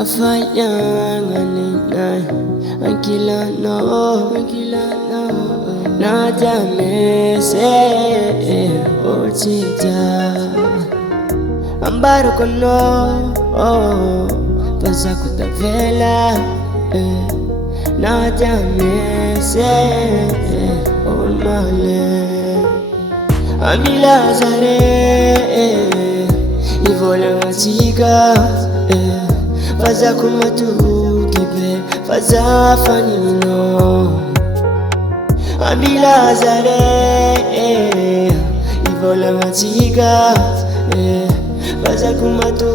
afayanganina ankilano najamese ochija ambaro kono pasa kutavela najamese olmale amilazare ivola ngasiga faza kumatu kebe faza fanino amilazare ivola ngasiga faza kumatu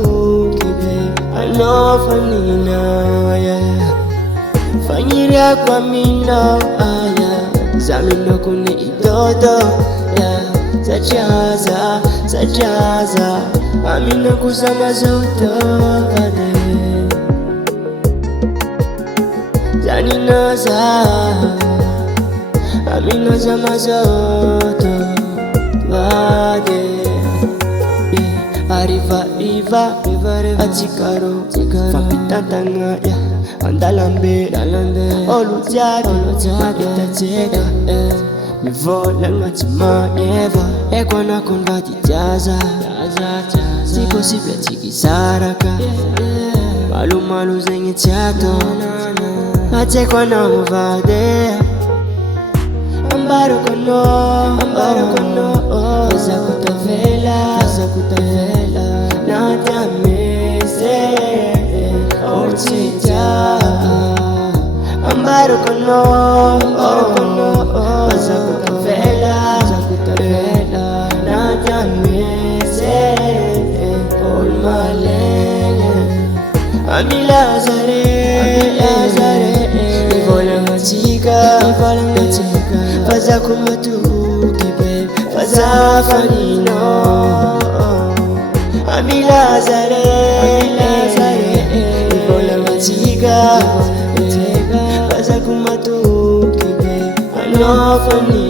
kebe ano fanina fanyiria kwa mina aya zamino kune idodo sajaza amina kusama zoto kade zaninaza amina zama zoto kade arriva achikaro fapitatanga ya andalambe olujabi itacheka mivola ngatima eva ekwana konvati jaza sipo sipya chikisaraka malu zenye chato achekwa na muvade ambaro kono eza kutavela natamese ochija ambaro kono eza kutavela natamese olmalele amilazare ivola ngachika faza kumatu kebe faza fanino amilazare ivola ngachika faza kumatu kebe ano fanino